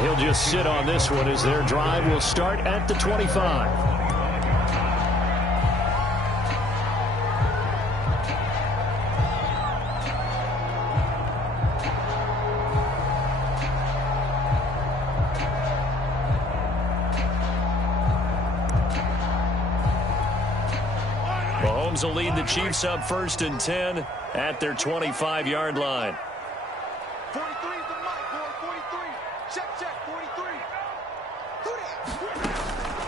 And he'll just sit on this one as their drive will start at the 25. Mahomes will lead the Chiefs up 1st and 10 at their 25-yard line. 43 is the mic, boy. 43. Check, 43.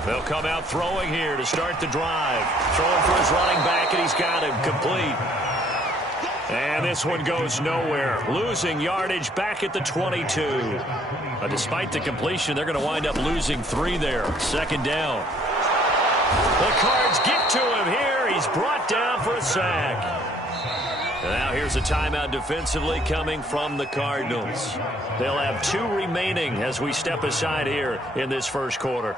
They'll come out throwing here to start the drive. Throwing for his running back, and he's got him complete. And this one goes nowhere. Losing yardage back at the 22. Despite the completion, they're going to wind up losing 3 there. 2nd down. The Cards get to him here. He's brought down for a sack. And now here's a timeout defensively coming from the Cardinals. They'll have 2 remaining as we step aside here in this first quarter.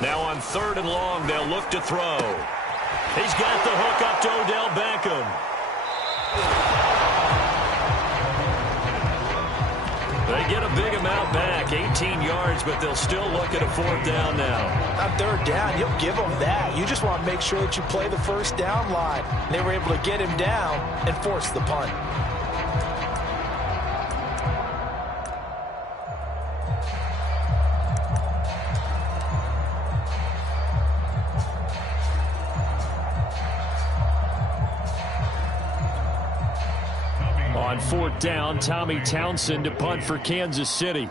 Now on 3rd and long, they'll look to throw. He's got the hook up to Odell Beckham. They get a big amount back, 18 yards, but they'll still look at a 4th down now. On 3rd down, you'll give them that. You just want to make sure that you play the 1st down line. They were able to get him down and force the punt. On 4th down, Tommy Townsend to punt for Kansas City.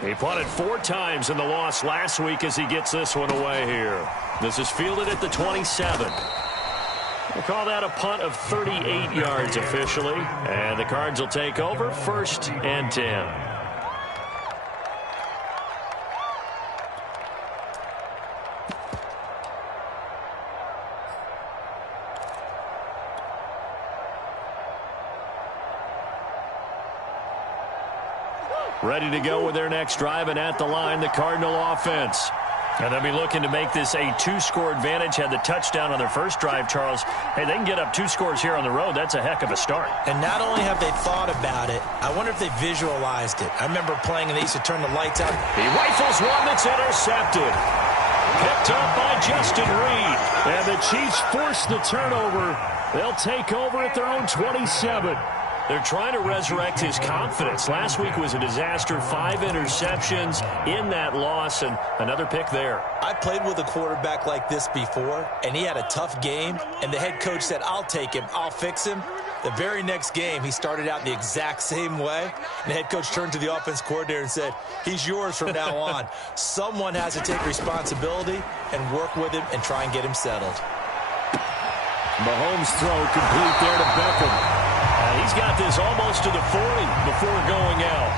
He punted 4 times in the loss last week as he gets this one away here. This is fielded at the 27. We'll call that a punt of 38 yards officially. And the Cards will take over 1st and 10. Ready to go with their next drive, and at the line, the Cardinal offense. And they'll be looking to make this a 2-score advantage. Had the touchdown on their first drive, Charles. Hey, they can get up 2 scores here on the road. That's a heck of a start. And not only have they thought about it, I wonder if they visualized it. I remember playing, and they used to turn the lights out. He rifles one that's intercepted. Picked up by Justin Reed. And the Chiefs force the turnover. They'll take over at their own 27. They're trying to resurrect his confidence. Last week was a disaster. 5 interceptions in that loss, and another pick there. I played with a quarterback like this before, and he had a tough game, and the head coach said, I'll take him, I'll fix him. The very next game, he started out the exact same way, and the head coach turned to the offense coordinator and said, he's yours from now on. Someone has to take responsibility and work with him and try and get him settled. Mahomes' throw complete there to Beckham. He's got this almost to the 40 before going out.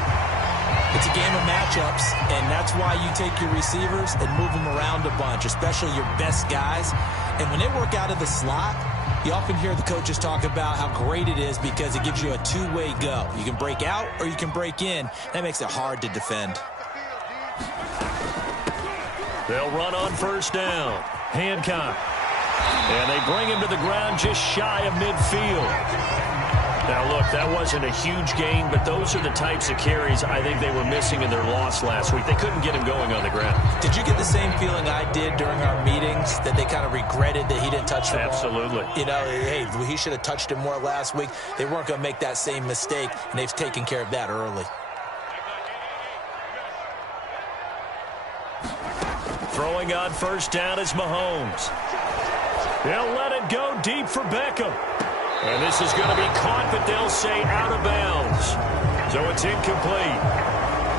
It's a game of matchups, and that's why you take your receivers and move them around a bunch, especially your best guys. And when they work out of the slot, you often hear the coaches talk about how great it is because it gives you a 2-way go. You can break out or you can break in. That makes it hard to defend. They'll run on 1st down. Hancock. And they bring him to the ground just shy of midfield. Now, look, that wasn't a huge gain, but those are the types of carries I think they were missing in their loss last week. They couldn't get him going on the ground. Did you get the same feeling I did during our meetings, that they kind of regretted that he didn't touch the ball? Absolutely. You know, hey, he should have touched it more last week. They weren't going to make that same mistake, and they've taken care of that early. Throwing on 1st down is Mahomes. They'll let it go deep for Beckham. And this is going to be caught, but they'll say out of bounds. So it's incomplete.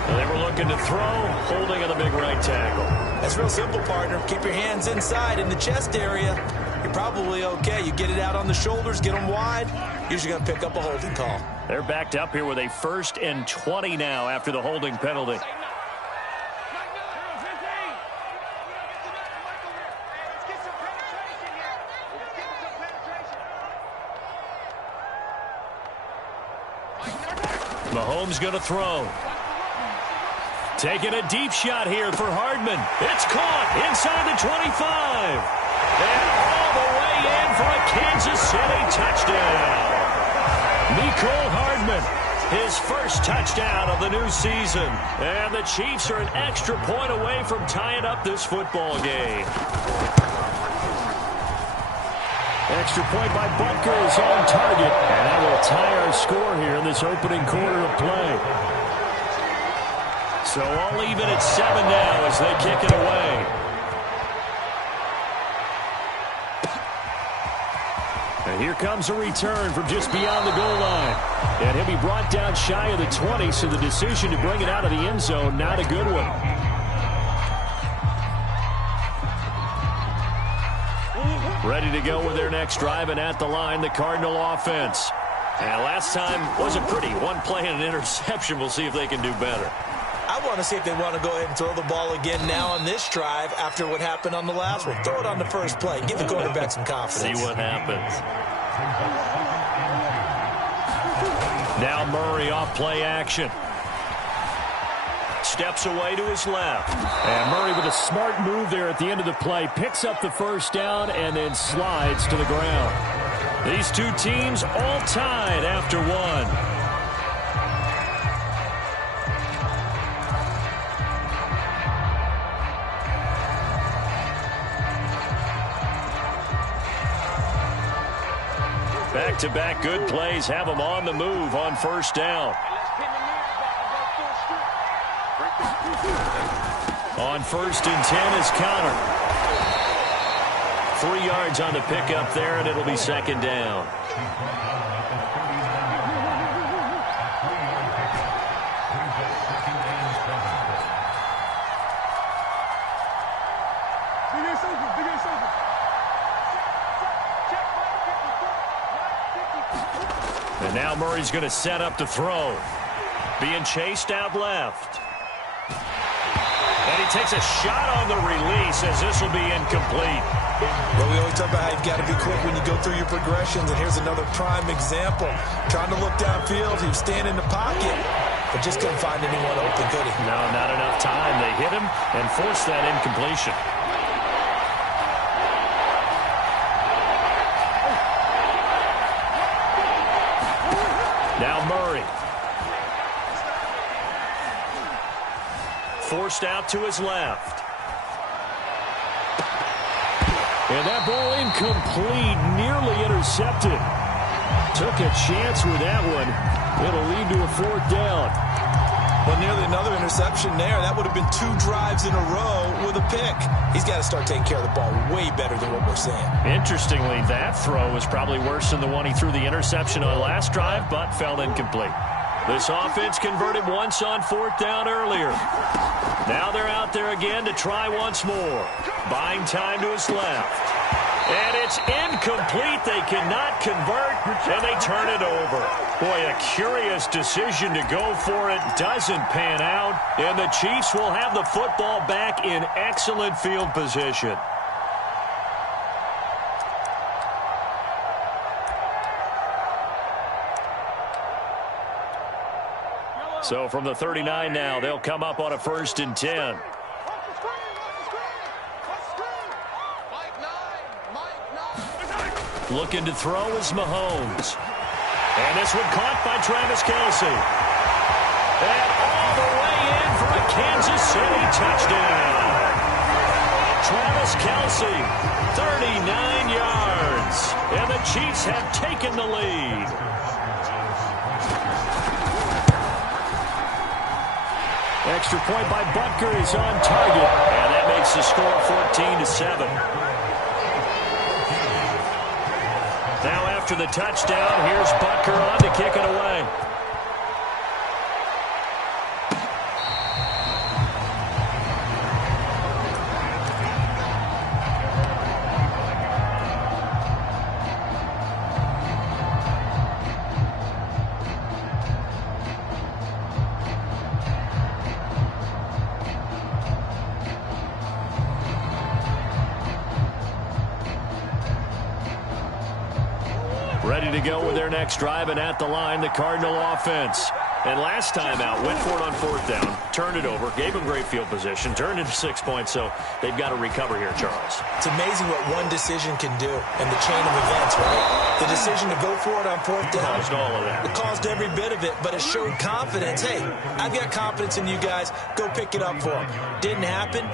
And they were looking to throw, holding on the big right tackle. That's real simple, partner. Keep your hands inside in the chest area. You're you're probably okay. You get it out on the shoulders, get them wide, usually going to pick up a holding call. They're backed up here with a 1st and 20 now after the holding penalty. Mahomes going to throw. Taking a deep shot here for Hardman. It's caught inside the 25. And all the way in for a Kansas City touchdown. Mecole Hardman, his first touchdown of the new season. And the Chiefs are an extra point away from tying up this football game. Extra point by Butker is on target. And that will tie our score here in this opening quarter of play. So all even at 7 now as they kick it away. And here comes a return from just beyond the goal line. And he'll be brought down shy of the 20, so the decision to bring it out of the end zone, not a good one. Ready to go with their next drive, and at the line, the Cardinal offense. And last time wasn't pretty. One play and an interception. We'll see if they can do better. I want to see if they want to go ahead and throw the ball again now on this drive after what happened on the last one. Throw it on the first play. Give the quarterback some confidence. See what happens. Now Murray off play action. Steps away to his left. And Murray with a smart move there at the end of the play. Picks up the first down and then slides to the ground. These two teams all tied after one. Back-to-back good plays have them on the move on first down. On 1st and 10 is Connor. 3 yards on the pickup there, and it'll be 2nd down. And now Murray's going to set up to throw. Being chased out left. And he takes a shot on the release as this will be incomplete. Well, we always talk about how you've got to be quick when you go through your progressions, and here's another prime example. Trying to look downfield, he was standing in the pocket, but just couldn't find anyone open, could he? No, not enough time. They hit him and forced that incompletion. Now Murray. Forced out to his left. And that ball incomplete, nearly intercepted. Took a chance with that one. It'll lead to a 4th down. Well, nearly another interception there. That would have been 2 drives in a row with a pick. He's got to start taking care of the ball way better than what we're seeing. Interestingly, that throw was probably worse than the one he threw the interception on last drive, but fell incomplete. This offense converted once on 4th down earlier. Now they're out there again to try once more. Buying time to his left. And it's incomplete. They cannot convert, and they turn it over. Boy, a curious decision to go for it. Doesn't pan out, and the Chiefs will have the football back in excellent field position. So from the 39 now, they'll come up on a 1st and 10. Looking to throw is Mahomes. And this one caught by Travis Kelce. And all the way in for a Kansas City touchdown. Travis Kelce, 39 yards. And the Chiefs have taken the lead. Extra point by Butker is on target. And that makes the score 14-7. Now after the touchdown, here's Butker on to kick it away. Ready to go with their next drive, and at the line, the Cardinal offense. And last time out, went for it on 4th down, turned it over, gave them great field position, turned into 6 points, so they've got to recover here, Charles. It's amazing what one decision can do in the chain of events, right? The decision to go for it on 4th down. Caused all of that. It caused every bit of it, but it showed confidence. Hey, I've got confidence in you guys. Go pick it up for them. Didn't happen.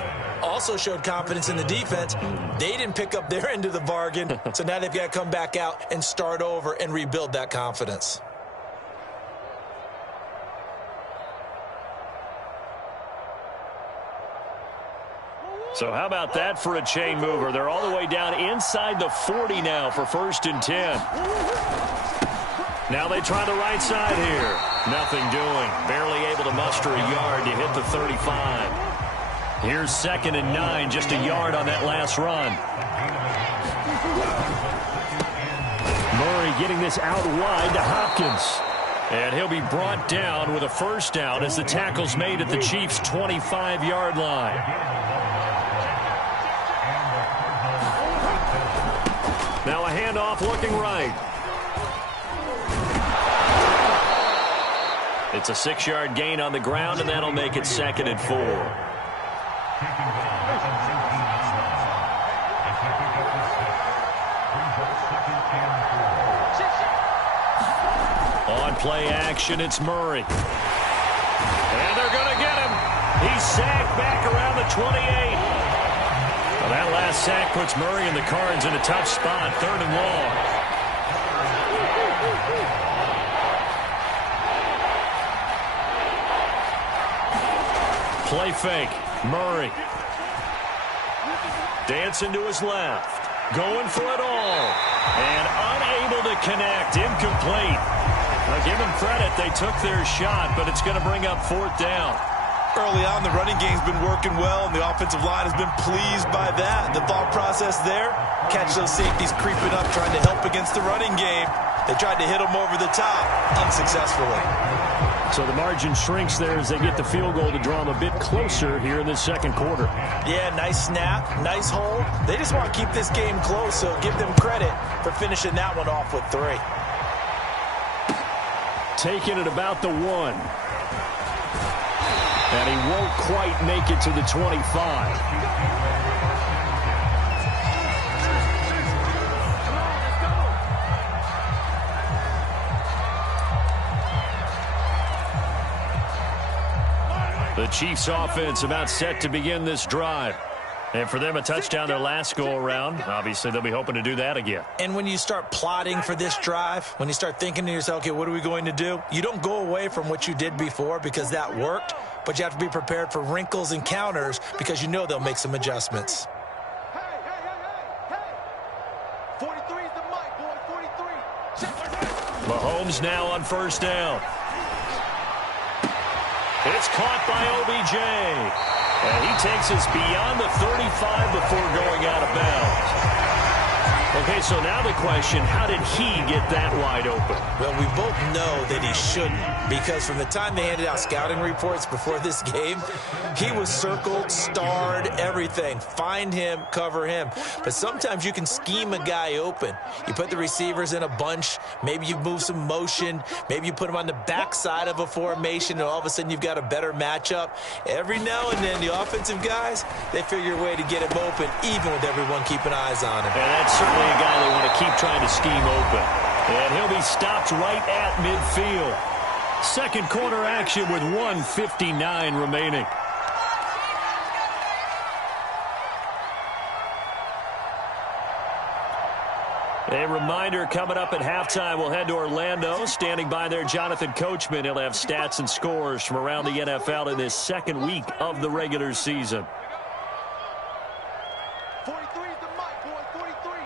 Also showed confidence in the defense. They didn't pick up their end of the bargain, so now they've got to come back out and start over and rebuild that confidence. So how about that for a chain mover? They're all the way down inside the 40 now for 1st and 10. Now they try the right side here. Nothing doing. Barely able to muster a yard to hit the 35. Here's 2nd and 9, just a yard on that last run. Murray getting this out wide to Hopkins. And he'll be brought down with a 1st down as the tackle's made at the Chiefs' 25-yard line. Now a handoff looking right. It's a 6-yard gain on the ground, and that'll make it 2nd and 4. On play action, it's Murray. And they're going to get him. He's sacked back around the 28. Well, that last sack puts Murray and the Cards in a tough spot, 3rd and long. Play fake. Murray. Dancing to his left. Going for it all. And unable to connect. Incomplete. Now give them credit. They took their shot, but it's going to bring up 4th down. Early on, the running game's been working well, and the offensive line has been pleased by that. The thought process there, catch those safeties creeping up, trying to help against the running game. They tried to hit them over the top, unsuccessfully. So the margin shrinks there as they get the field goal to draw them a bit closer here in this 2nd quarter. Yeah, nice snap, nice hold. They just want to keep this game close, so give them credit for finishing that one off with 3. Taking it about the 1. And he won't quite make it to the 25. The Chiefs offense about set to begin this drive. And for them, a touchdown their last go-around. Obviously, they'll be hoping to do that again. And when you start plotting for this drive, when you start thinking to yourself, okay, what are we going to do? You don't go away from what you did before because that worked, but you have to be prepared for wrinkles and counters because you know they'll make some adjustments. Hey. 43 is the mic, boy. 43. Mahomes now on 1st down. It's caught by OBJ. And he takes us beyond the 35 before going out of bounds. Okay, so now the question, how did he get that wide open? Well, we both know that he shouldn't, because from the time they handed out scouting reports before this game, he was circled, starred, everything. Find him, cover him. But sometimes you can scheme a guy open. You put the receivers in a bunch, maybe you move some motion, maybe you put them on the backside of a formation, and all of a sudden you've got a better matchup. Every now and then, the offensive guys, they figure a way to get him open, even with everyone keeping eyes on him. And that's certainly a guy they want to keep trying to scheme open. And he'll be stopped right at midfield. 2nd quarter action with 1:59 remaining. A reminder, coming up at halftime, we'll head to Orlando. Standing by there, Jonathan Coachman. He'll have stats and scores from around the NFL in this 2nd week of the regular season. 43 is the mic, boy. 43.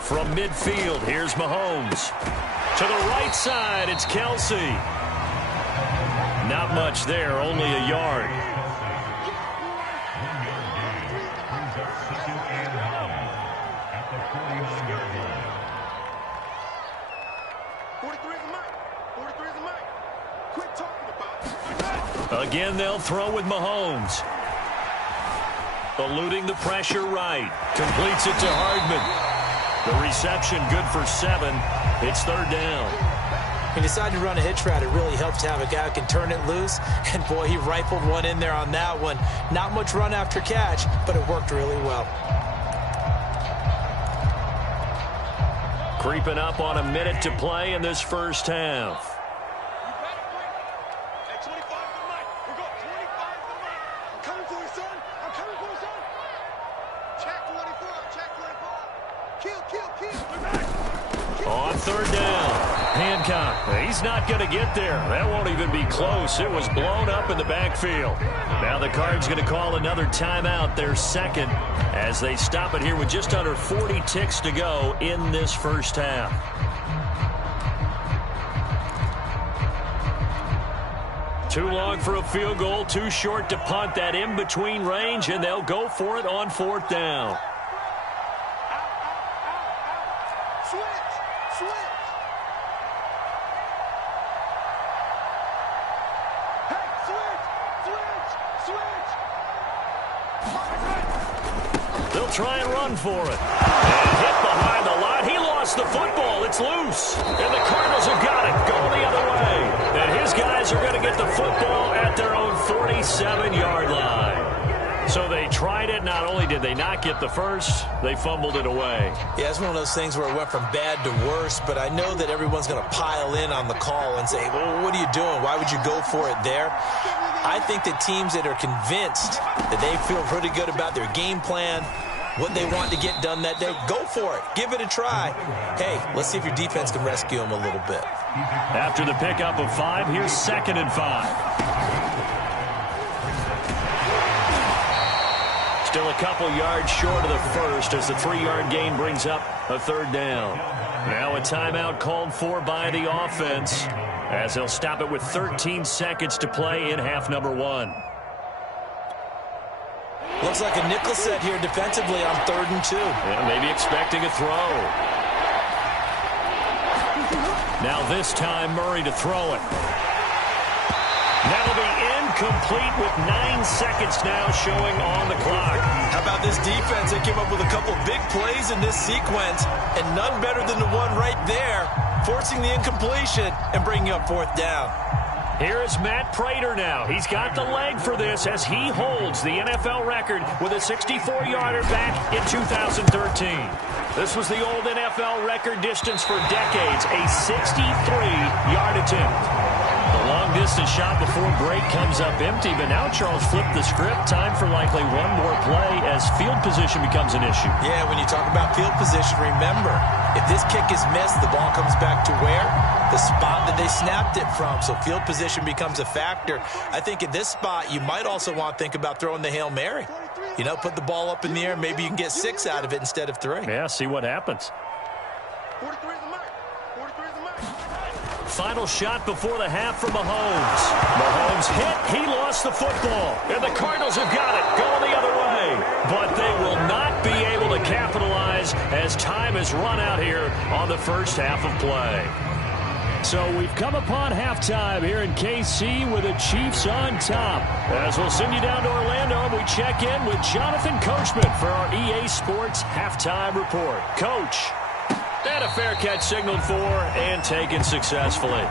From midfield, here's Mahomes. To the right side, it's Kelsey. Not much there, only a yard. Again, they'll throw with Mahomes. Eluding the pressure right. Completes it to Hardman. The reception good for 7. It's third down. He decided to run a hitch route. It really helps to have a guy who can turn it loose. And, boy, he rifled one in there on that one. Not much run after catch, but it worked really well. Creeping up on a minute to play in this first half. On third down, Hancock, he's not going to get there. That won't even be close. It was blown up in the backfield. Now the Cards going to call another timeout, their second, as they stop it here with just under 40 ticks to go in this first half. Too long for a field goal, too short to punt. That in-between range, and they'll go for it on fourth down. They'll try and run for it. And hit behind the line. He lost the football. It's loose. And the Cardinals have got it. Going the other way. And his guys are going to get the football at their own 47-yard line. So they tried it. Not only did they not get the first, they fumbled it away. Yeah, it's one of those things where it went from bad to worse, but I know that everyone's going to pile in on the call and say, well, what are you doing? Why would you go for it there? I think that teams that are convinced that they feel pretty good about their game plan, what they want to get done that day, go for it. Give it a try. Hey, let's see if your defense can rescue them a little bit. After the pickup of 5, here's 2nd and 5. Still a couple yards short of the first as the 3-yard gain brings up a third down. Now a timeout called for by the offense as they'll stop it with 13 seconds to play in half number 1. Looks like a nickel set here defensively on 3rd and 2. Yeah, maybe expecting a throw. Now this time Murray to throw it. That'll be incomplete with 9 seconds now showing on the clock. How about this defense? They came up with a couple big plays in this sequence, and none better than the one right there, forcing the incompletion and bringing up 4th down. Here is Matt Prater now. He's got the leg for this as he holds the NFL record with a 64-yarder back in 2013. This was the old NFL record distance for decades, a 63-yard attempt. The long-distance shot before break comes up empty, but now Charles flipped the script. Time for likely one more play as field position becomes an issue. Yeah, when you talk about field position, remember, if this kick is missed, the ball comes back to where? The spot that they snapped it from. So field position becomes a factor. I think at this spot, you might also want to think about throwing the Hail Mary. You know, put the ball up in the air. Maybe you can get 6 out of it instead of 3. Yeah, see what happens. 43 is the mark. 43 is the mark. Final shot before the half for Mahomes. Mahomes hit. He lost the football. And the Cardinals have got it. Going the other way. But they will not be able to capitalize as time has run out here on the first half of play. So we've come upon halftime here in KC with the Chiefs on top. As we'll send you down to Orlando and we check in with Jonathan Coachman for our EA Sports Halftime Report. Coach, and a fair catch signaled for and taken successfully.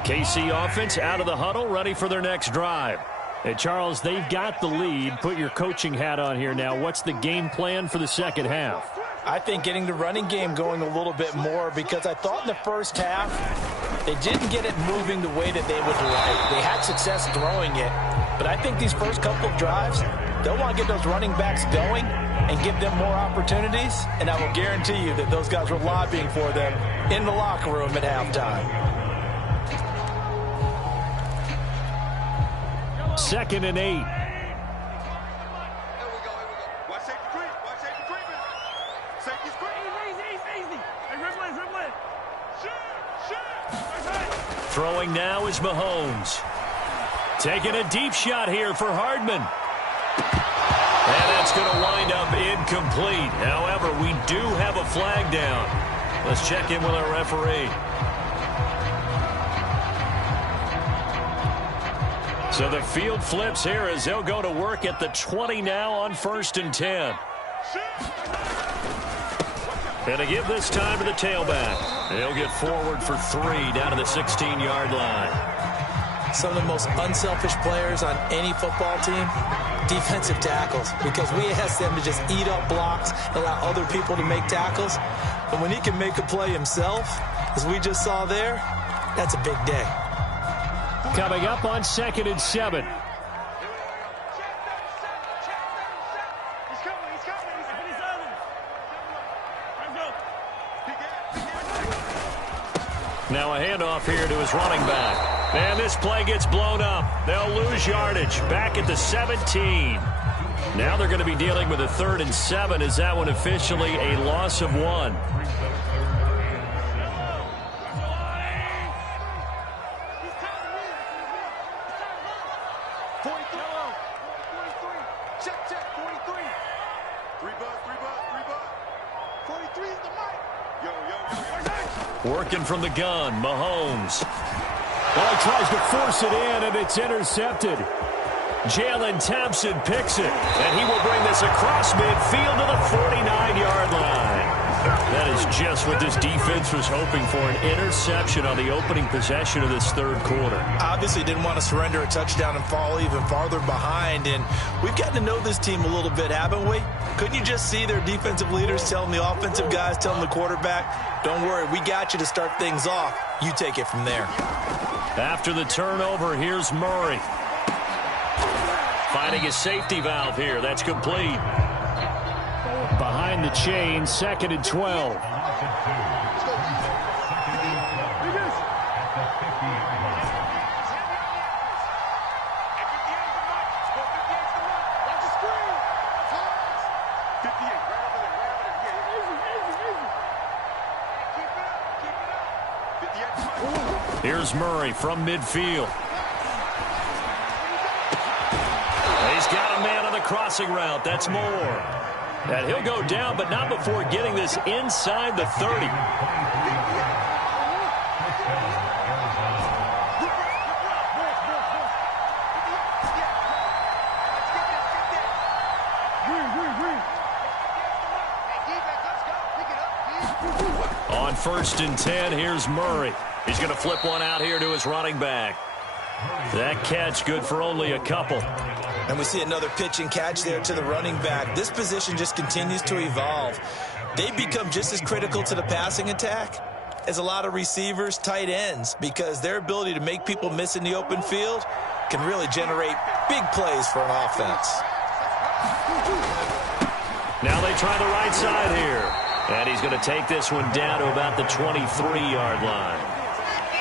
KC offense out of the huddle, ready for their next drive. And Charles, they've got the lead. Put your coaching hat on here now. What's the game plan for the second half? I think getting the running game going a little bit more, because I thought in the first half they didn't get it moving the way that they would like. They had success throwing it, but I think these first couple of drives, they'll want to get those running backs going and give them more opportunities, and I will guarantee you that those guys were lobbying for them in the locker room at halftime. 2nd and 8. Here we go. Watch safety creep. Watch safety creeping. Safety's creep. Easy. Hey, dribble in. Shoot. Throwing now is Mahomes. Taking a deep shot here for Hardman. And that's going to wind up incomplete. However, we do have a flag down. Let's check in with our referee. So the field flips here as they'll go to work at the 20 now on 1st and 10. And to give this time to the tailback. They'll get forward for 3 down to the 16-yard line. Some of the most unselfish players on any football team, defensive tackles, because we ask them to just eat up blocks, allow other people to make tackles. But when he can make a play himself, as we just saw there, that's a big day. Coming up on 2nd and 7. Now a handoff here to his running back. And this play gets blown up. They'll lose yardage back at the 17. Now they're going to be dealing with a 3rd and 7. Is that one officially a loss of 1? Working from the gun, Mahomes. Well, he tries to force it in, and it's intercepted. Jalen Thompson picks it, and he will bring this across midfield to the 49-yard line. That is just what this defense was hoping for, an interception on the opening possession of this 3rd quarter. Obviously didn't want to surrender a touchdown and fall even farther behind, and we've gotten to know this team a little bit, haven't we? Couldn't you just see their defensive leaders telling the offensive guys, telling the quarterback, don't worry, we got you to start things off. You take it from there. After the turnover, here's Murray. Finding his safety valve here. That's complete. Behind the chain, 2nd and 12. Here's Murray from midfield. He's got a man on the crossing route. That's Moore. And he'll go down, but not before getting this inside the 30. On 1st and 10, here's Murray. He's going to flip one out here to his running back. That catch good for only a couple. And we see another pitch and catch there to the running back. This position just continues to evolve. They become just as critical to the passing attack as a lot of receivers, tight ends, because their ability to make people miss in the open field can really generate big plays for an offense. Now they try the right side here. And he's going to take this one down to about the 23-yard line.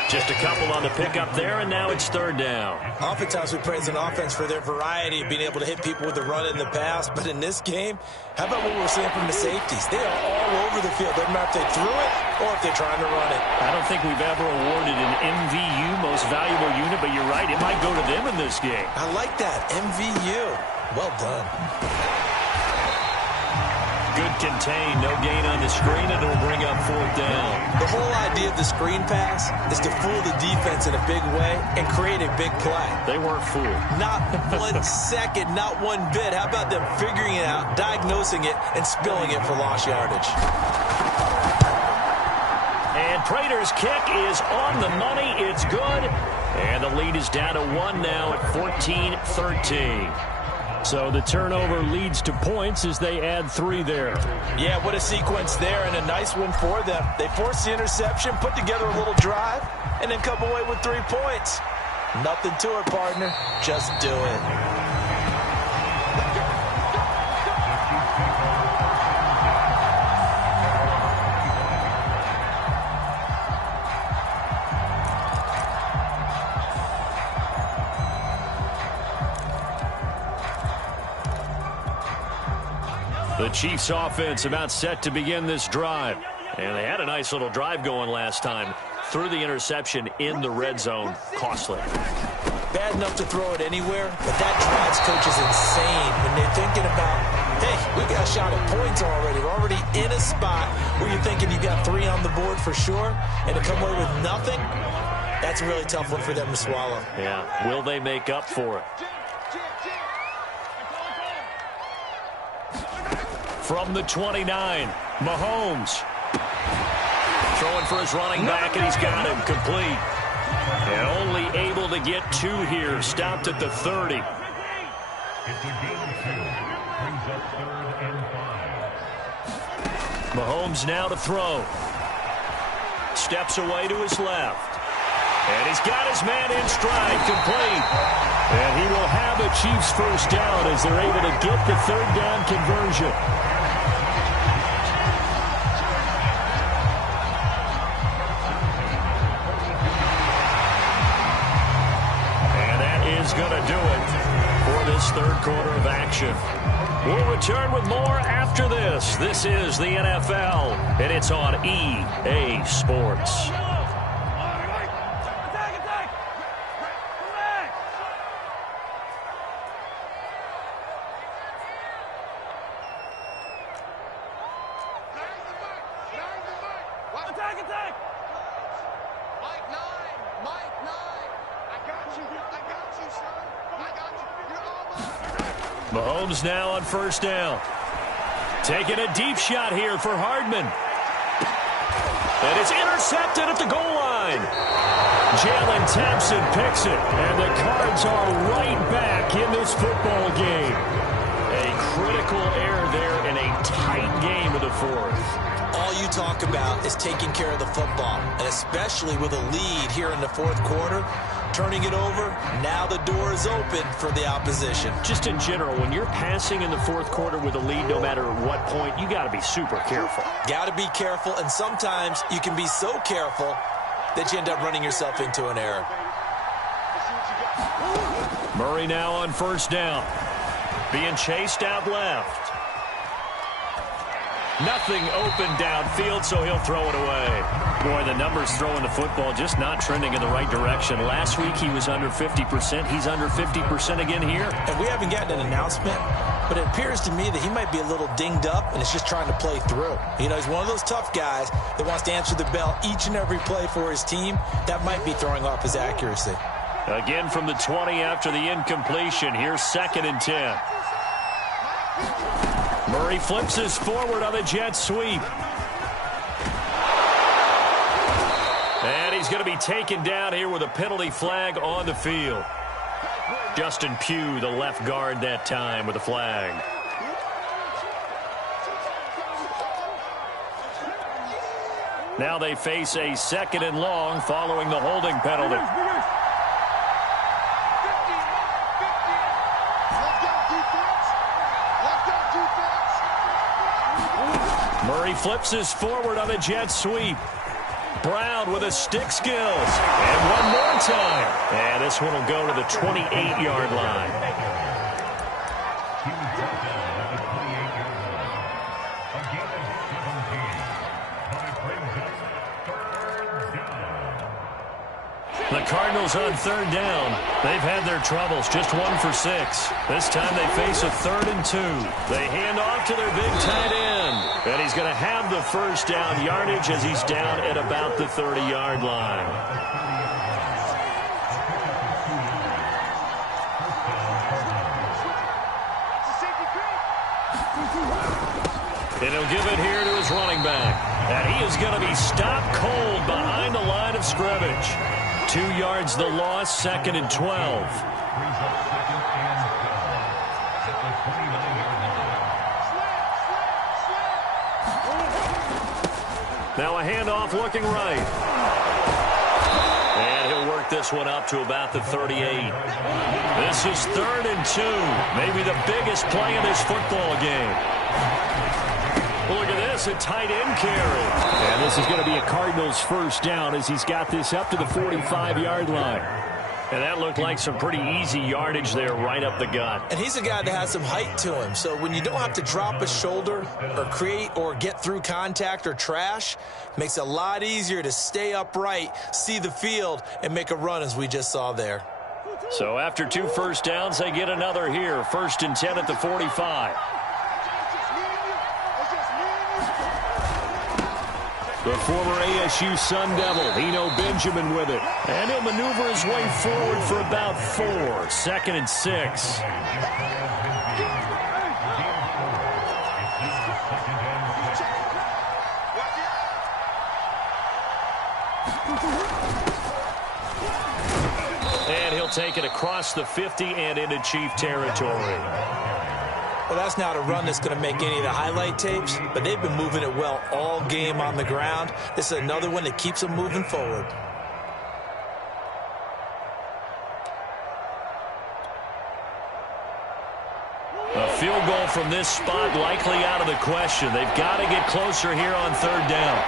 Just a couple on the pickup there, and now it's 3rd down. Oftentimes we praise an offense for their variety of being able to hit people with the run in the pass. But in this game, how about what we're seeing from the safeties? They are all over the field. Doesn't matter if they threw it or if they're trying to run it. I don't think we've ever awarded an MVU, most valuable unit, but you're right. It might go to them in this game. I like that. MVU. Well done. Good contain, no gain on the screen, and it'll bring up 4th down. The whole idea of the screen pass is to fool the defense in a big way and create a big play. They weren't fooled. Not 1 second, not one bit. How about them figuring it out, diagnosing it, and spilling it for lost yardage? And Prater's kick is on the money. It's good. And the lead is down to 1 now at 14-13. So the turnover leads to points as they add 3 there. Yeah, what a sequence there, and a nice one for them. They forced the interception, put together a little drive, and then come away with 3 points. Nothing to it, partner. Just do it. The Chiefs offense about set to begin this drive. And they had a nice little drive going last time. Threw the interception in the red zone. Costly. Bad enough to throw it anywhere, but that drives coaches insane when they're thinking about Hey, we got a shot at points already. We're already in a spot where you're thinking you got 3 on the board for sure, and to come away with nothing, that's a really tough one for them to swallow. Yeah, will they make up for it? From the 29, Mahomes. Throwing for his running back, and he's got him complete. And only able to get 2 here. Stopped at the 30. Mahomes now to throw. Steps away to his left. And he's got his man in stride, complete. And he will have a Chiefs first down as they're able to get the 3rd down conversion. And that is going to do it for this 3rd quarter of action. We'll return with more after this. This is the NFL, and it's on EA Sports. Mahomes now on first down. Taking a deep shot here for Hardman. And it's intercepted at the goal line. Jalen Thompson picks it, and the Cards are right back in this football game. A critical error there in a tight game of the 4th. All you talk about is taking care of the football, and especially with a lead here in the 4th quarter. Turning it over, now the door is open for the opposition. Just in general, when you're passing in the 4th quarter with a lead, no matter what point, you got to be super careful. Got to be careful, and sometimes you can be so careful that you end up running yourself into an error. Murray now on first down. Being chased out left. Nothing open downfield, so he'll throw it away. Boy, the numbers throwing the football just not trending in the right direction. Last week he was under 50%. He's under 50% again here. And we haven't gotten an announcement, but it appears to me that he might be a little dinged up and is just trying to play through. You know, he's one of those tough guys that wants to answer the bell each and every play for his team. That might be throwing off his accuracy. Again from the 20 after the incompletion. Here's 2nd and 10. Murray flips his forward on the jet sweep. And he's going to be taken down here with a penalty flag on the field. Justin Pugh, the left guard that time with a flag. Now they face a 2nd and long following the holding penalty. Murray flips his forward on the jet sweep. Brown with a stick skills. And one more time. And this one will go to the 28-yard line. The Cardinals on 3rd down. They've had their troubles, just 1 for 6. This time they face a 3rd and 2. They hand off to their big tight end. And he's going to have the first down yardage as he's down at about the 30-yard line. And he'll give it here to his running back. And he is going to be stopped cold behind the line of scrimmage. 2 yards the loss, 2nd and 12. Now a handoff looking right. And he'll work this one up to about the 38. This is 3rd and 2. Maybe the biggest play in this football game. Look at this, a tight end carry. And this is going to be a Cardinals first down as he's got this up to the 45-yard line. And that looked like some pretty easy yardage there right up the gut. And he's a guy that has some height to him. So when you don't have to drop a shoulder or create or get through contact or trash, it makes it a lot easier to stay upright, see the field, and make a run as we just saw there. So after 2 first downs, they get another here. 1st and 10 at the 45. The former ASU Sun Devil, Eno Benjamin with it. And he'll maneuver his way forward for about 4. 2nd and 6. And he'll take it across the 50 and into Chief territory. Well, that's not a run that's going to make any of the highlight tapes, but they've been moving it well all game on the ground. This is another one that keeps them moving forward. A field goal from this spot likely out of the question. They've got to get closer here on 3rd down.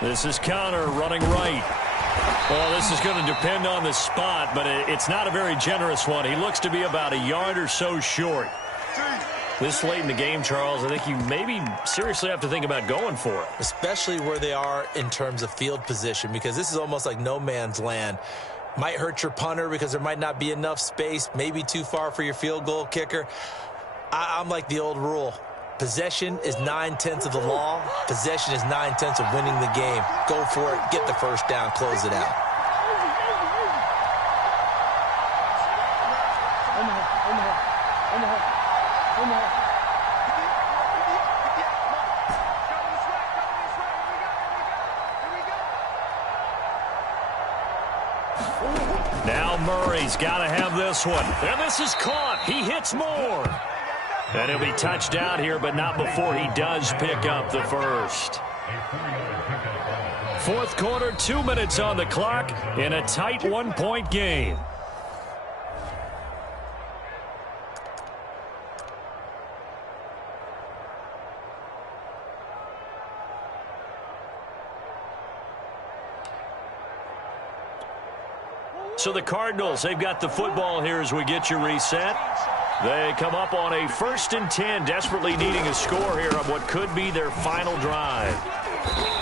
This is Connor running right. Well, this is going to depend on the spot, but it's not a very generous one. He looks to be about a yard or so short. This late in the game, Charles, I think you maybe seriously have to think about going for it. Especially where they are in terms of field position, because this is almost like no man's land. Might hurt your punter because there might not be enough space, maybe too far for your field goal kicker. I'm like the old rule. Possession is 9/10 of the law. Possession is 9/10 of winning the game. Go for it. Get the first down. Close it out. Now Murray's got to have this one. And this is caught. He hits more. And he'll be touched out here, but not before he does pick up the first. 4th quarter, 2 minutes on the clock in a tight 1-point game. So the Cardinals, they've got the football here as we get you reset. They come up on a 1st and 10, desperately needing a score here on what could be their final drive.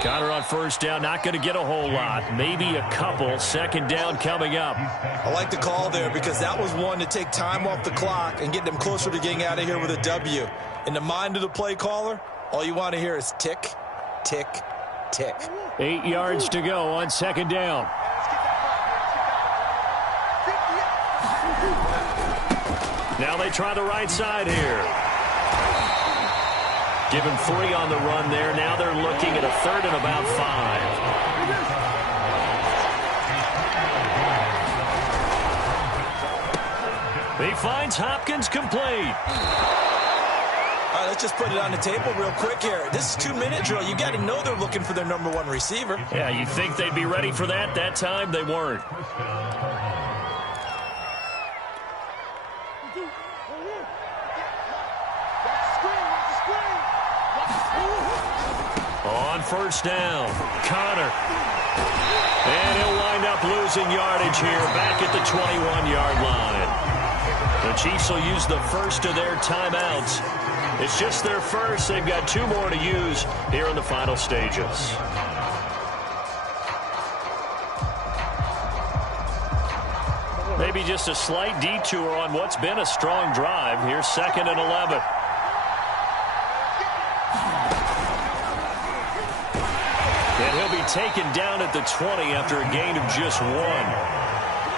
Connor on 1st down, not going to get a whole lot, maybe a couple. 2nd down coming up. I like the call there because that was one to take time off the clock and get them closer to getting out of here with a W. In the mind of the play caller, all you want to hear is tick, tick, tick. 8 yards to go on 2nd down. Now they try the right side here. Given 3 on the run there. Now they're looking at a 3rd and about 5. He finds Hopkins complete. All right, let's just put it on the table real quick here. This is 2-minute drill. You got to know they're looking for their #1 receiver. Yeah, you'd think they'd be ready for that. That time they weren't. On 1st down, Connor. And he'll wind up losing yardage here back at the 21-yard line. The Chiefs will use the first of their timeouts. It's just their first. They've got 2 more to use here in the final stages. Maybe just a slight detour on what's been a strong drive. Here's 2nd and 11. And he'll be taken down at the 20 after a gain of just 1.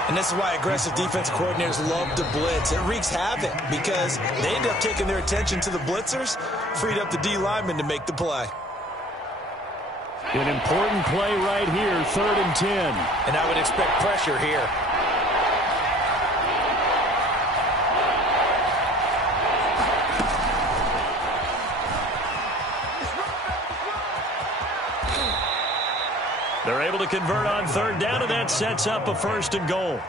And this is why aggressive defensive coordinators love to blitz. It wreaks havoc because they end up taking their attention to the blitzers, freed up the D lineman to make the play. An important play right here, 3rd and 10. And I would expect pressure here. They're able to convert on 3rd down, and that sets up a 1st and goal.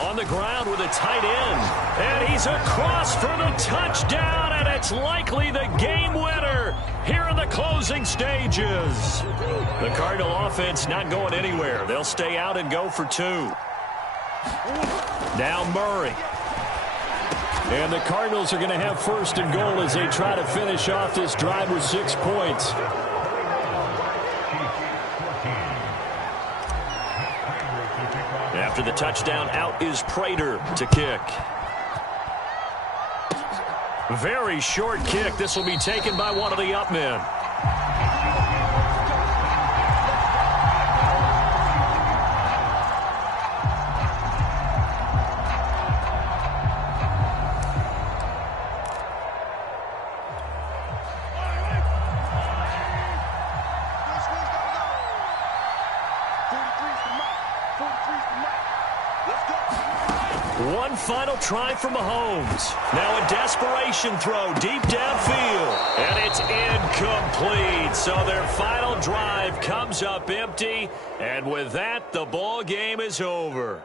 On the ground with a tight end. And he's across for the touchdown, and it's likely the game winner here in the closing stages. The Cardinal offense not going anywhere. They'll stay out and go for 2. Now Murray. And the Cardinals are going to have first and goal as they try to finish off this drive with 6 points. After the touchdown, out is Prater to kick. Very short kick. This will be taken by one of the up men. One final try from Mahomes. Now a desperation throw deep downfield. And it's incomplete. So their final drive comes up empty. And with that, the ball game is over.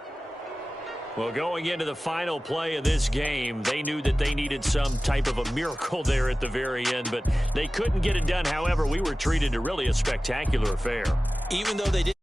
Well, going into the final play of this game, they knew that they needed some type of a miracle there at the very end, but they couldn't get it done. However, we were treated to really a spectacular affair. Even though they didn't